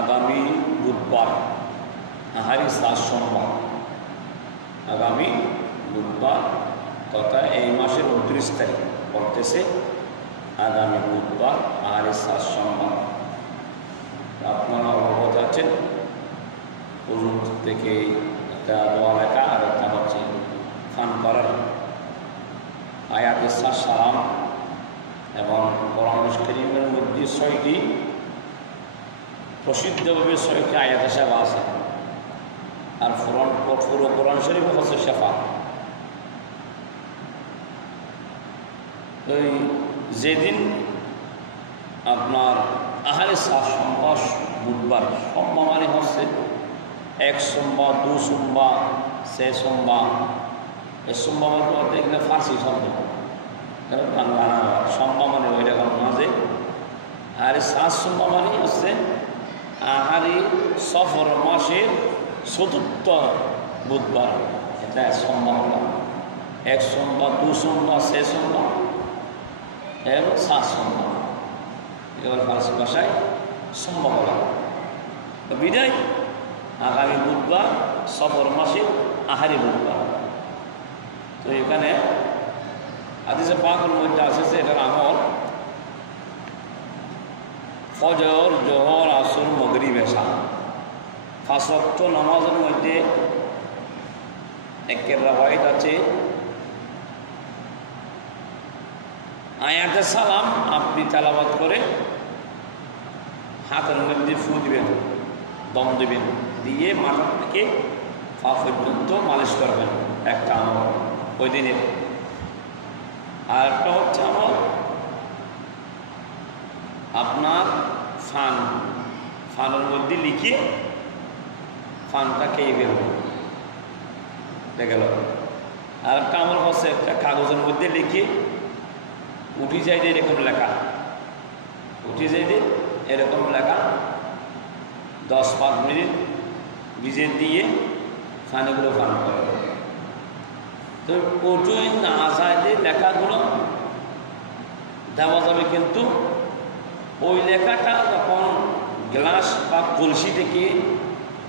আগামী বুধবার আহারি শ্বাস সোমবার, আগামী বুধবার তথা এই মাসের 29 তারিখ পড়তেছে আগামী বুধবার আহারি শ্বাস সোমবার। আপনারা অবগত আছেন, হুজুর থেকে একটা দোয়া লেখা আর একটা হচ্ছে ফান করার আয়াতে সালাম এবং কোরআন কারীমের মধ্যে 6টি প্রসিদ্ধভাবে 6টি আয়াতে শেফা আছে, আর পুরো কোরআন শরীফ হচ্ছে শেফা। ওই যেদিন আপনার আহারে শ্বাস সোমবার বুধবার, সোমবার মানে হচ্ছে 1 সোমবার, 2 সোমবার, 6 সোমবার। এই সোমবার মানে এখানে ফার্সি শব্দ, বাংলা না। সোমবার মানে ওই রকম মাঝে, আর শ্বাস সোমবার মানে হচ্ছে আহারি সফর মাসের 4র্থ বুধবার। এটা সোমবার হল 1 সোমবার, 2 সোমবার, 6 সোমবার এবং 7 সোমবার। এবার ফার্সি ভাষায় সোমবার বলা। বিদায় আগামী বুধবার সফর মাসে আহারি বুধবার। তো এখানে হাদিসে পাকের মধ্যে আছে যে এটার আমল ফজর, জোহর, আসর, মাগরিব, এশা 5 ওয়াক্ত নামাজের মধ্যে একের রাওয়ায়াত আছে আয়াতে সালাম আপনি তেলাওয়াত করে হাতের মধ্যে ফু দিবেন, দম দিবেন, দিয়ে মাথা থেকে পা পর্যন্ত মালিশ করবেন। একটা আমল ওই দিনের। আর একটা হচ্ছে আমল আপনার ফানের মধ্যে লিখে ফানটা খেয়ে বেরোবেন, দেখে গেল। আর একটা আমল হচ্ছে একটা কাগজের মধ্যে লিখে উঠি যাই দিয়ে এরকম লেখা, উঠি যাই দিয়ে এরকম লেখা 10-5 মিনিট ভিজে দিয়ে ফানেগুলো ফান করে। তো ওটুই না যায় যে লেখাগুলো দেওয়া যাবে, কিন্তু ওই লেখাটা যখন গ্লাস বা কলসি থেকে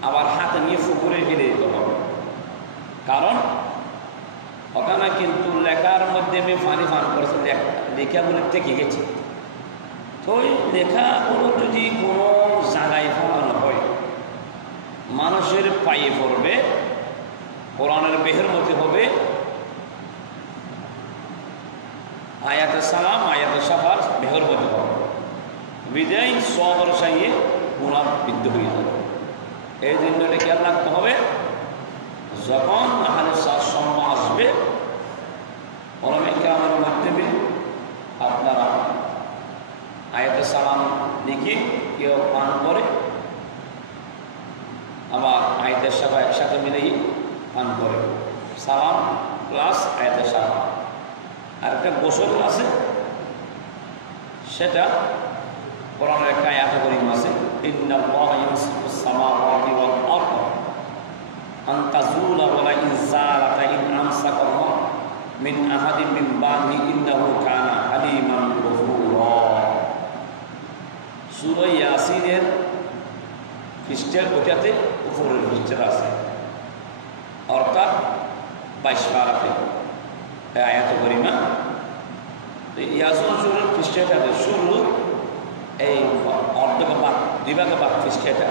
আবার হাতে নিয়ে ফুকুরে ফেলে দিতে হবে, কারণ ওখানে কিন্তু লেখার মধ্যে আমি পানি ফান করেছি, লেখাগুলো থেকে গেছে। তো ওই লেখাগুলো যদি কোনো জায়গায় ফলানো হয় মানুষের পায়ে পড়বে, কোরআনের বেহের মধ্যে হবে, আয়াতে সালাম আয়াতে সাফার বেহর মধ্যে হবে, বিদায় সবর সাইয়ে গুনাহ বিদ্ধ হয়ে যাবে। এই জন্য এটা খেয়াল রাখতে হবে, যখন আহারে শ্বাস সোমবার আসবে ওলামায়ে কেরামের মধ্যে আপনারা আয়াতে সালাম লিখে কেউ পান করে, আবার আয়াতে সাফা একসাথে মিলেই পান করে, সালাম প্লাস আয়াতে সাফা। আর একটা গোসল আছে, সেটা কোরআনের একটা আয়াতে কারীম আছে, ইন্নাল্লাহা ইয়ামসিকুস সামাওয়াতি ওয়াল আরদ আন তাযুলা ওয়া লা ইন যালাতা ইন আমসাকাহুমা মিন আহাদিন মিন বাদিহি ইন্নাহু কানা হালিমান গফুরা। সূরা ইয়াসিনের পৃষ্ঠার ওটাতে উপরের পৃষ্ঠা আছে, অর্থাৎ 22 পারাতে আয়াতে কারীমা। ইয়াসিন সূরার পৃষ্ঠাটাতে শুরু এই অর্ধভাগ বিভাগে ভাগ পৃষ্ঠাটা,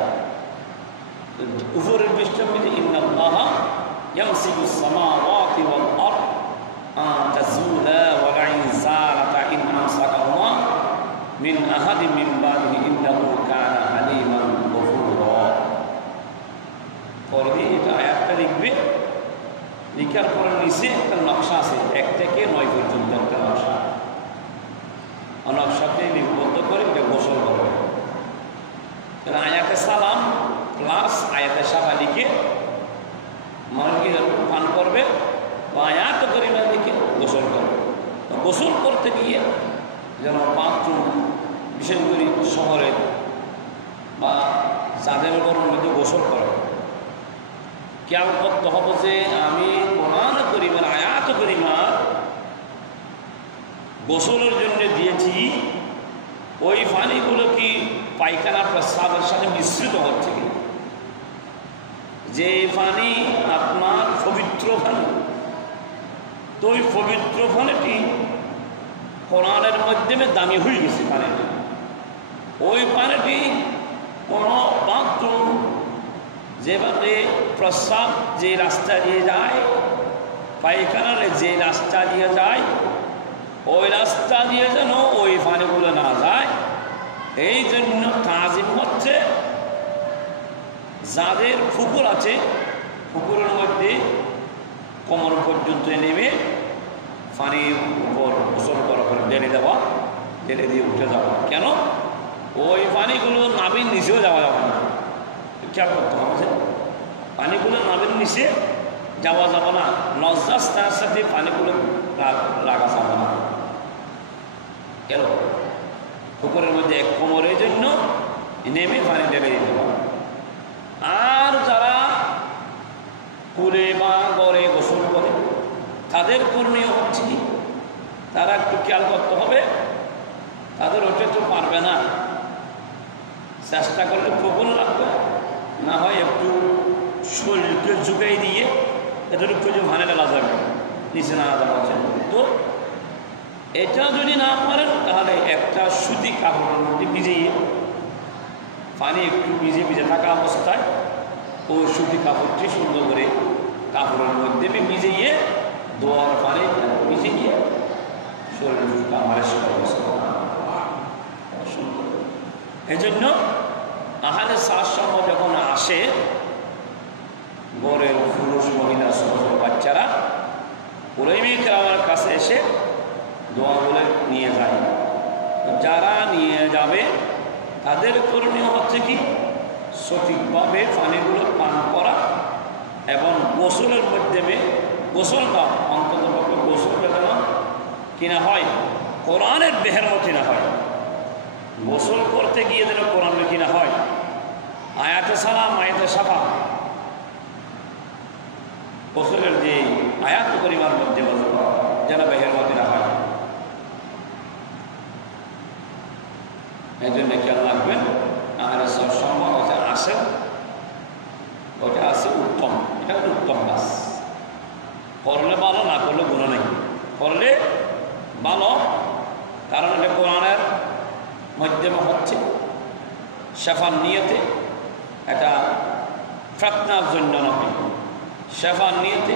উপরের পৃষ্ঠার মধ্যে ইন্নাল্লাহা ইয়ামসিকুস সামাওয়াতি ওয়াল আরদ আন তাযুলা ওয়া লা ইন যালাতা ইন আমসাকাহুমা মিন আহাদিন মিন বাদিহি ইন্নাহু কানা হালিমান গফুরা। পরে এটা আয়াতটা লিখবে, লিখার পরে নিচে একটা নকশা আছে, 1 থেকে 9 পর্যন্ত একটা নকশা, নকশাতে লিপিবদ্ধ করে এটা গোসল করবে। আয়াতে সালাম প্লাস আয়াতে সাফা লিখে মানুষ কি পান করবে, বা আয়াতে কারীমা লিখে গোসল করবে। গোসল করতে গিয়ে যেন বাথরুম, বিশেষ করে শহরে বা যাদের ঘরের মধ্যে গোসল করে, খেয়াল করতে হবে যে আমি কোরআন কারীমের আয়াত কারীমা গোসলের জন্য দিয়েছি, ওই পানিগুলো কি পায়খানা প্রস্রাবের সাথে মিশ্রিত হচ্ছে কি, যে পানি আপনার পবিত্র পানি, তো ওই পবিত্র পানিটি কোরআনের মাধ্যমে দামি হয়ে গেছে পানিটি। ওই পানিটি কোনো বাথরুম যেভাবে প্রস্রাব যে রাস্তা দিয়ে যায়, পায়খানার যে রাস্তা দিয়ে যায়, ওই রাস্তা দিয়ে যেন ওই পানিগুলো না যায়, এই জন্য তাজিম হচ্ছে যাদের পুকুর আছে পুকুরের মধ্যে কোমর পর্যন্ত নেমে পানির উপর গোসল করার পর ঢেলে দেওয়া, ঢেলে দিয়ে উঠে যাওয়া। কেন? ওই পানিগুলো নাবির নিচেও যাওয়া যাবে না, খেয়াল করতে হবে। পানিগুলো নাবির নিচে যাওয়া যাবে না, নজাস তার সাথে পানিগুলো লাগা যাবে না। কেন? পুকুরের মধ্যে এক কোমরের জন্য নেমে পানি ঢেলে দিতে হবে। আর যারা কুলে বা গড়ে গোসল করে তাদের করণীয় হচ্ছে কি, তারা একটু খেয়াল করতে হবে, তাদের ওটা তো পারবে না, চেষ্টা করলে পুকুর লাগবে, না হয় একটু শরীরকে ঝুঁকাই দিয়ে এতটুকু যে ভানে ডালা যাবে, নিচে না যাওয়া যাবে। তো এটা যদি না পারেন তাহলে একটা সুতি কাপড়ের মধ্যে ভিজিয়ে, পানি একটু ভিজে থাকা অবস্থায় ও সুতি কাপড়টি সুন্দর করে কাপড়ের মধ্যে ভিজিয়ে দোয়ার পানি ভিজিয়ে শরীর মালিশ করা সুন্দর। এই জন্য আহারে শ্বাসমূহ যখন আসে, গড়ের পুরুষ মহিলা ছোট ছোট বাচ্চারা পুরোহিত আমার কাছে এসে দোয়াগুলো নিয়ে যায়। যারা নিয়ে যাবে তাদের করণীয় হচ্ছে কি, সঠিকভাবে পানিগুলো পান করা এবং গোসলের মাধ্যমে গোসলটা অন্তত পক্ষে গোসলটা যেন কিনা হয় কোরআনের দেহের মতো না হয়, গোসল করতে গিয়ে যেন কোরআনের কিনা হয় আয়াতে সালাম আয়াতে সাফা, গোসলের যে আয়াত পরিমাণ মধ্যে যেন দেহের মতো না হয়। এই জন্য খেয়াল রাখবেন, আহারে সব সম্ভব হচ্ছে আসে, ওটা আছে উত্তম, এটা হচ্ছে উত্তম কাজ। করলে ভালো, না করলে গুণা নেই, করলে ভালো, কারণ এটা কোরআনের মাধ্যমে হচ্ছে শেফার নিয়তে, এটা ফিতনার জন্য নয়, শেফার নিয়তে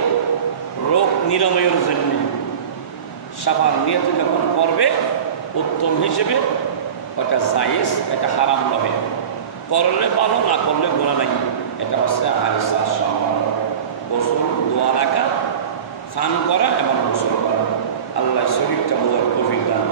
রোগ নিরাময়ের জন্য। শেফার নিয়তে যখন করবে উত্তম হিসেবে ওটা জায়েজ, এটা হারাম নয়, করলে ভালো, না করলে গুনাহ নাই। এটা হচ্ছে আহারে গোসল, দোয়া রাখা, ফান করা এবং গোসল করা। আল্লাহ শরীরটা বোঝার তৌফিক দান।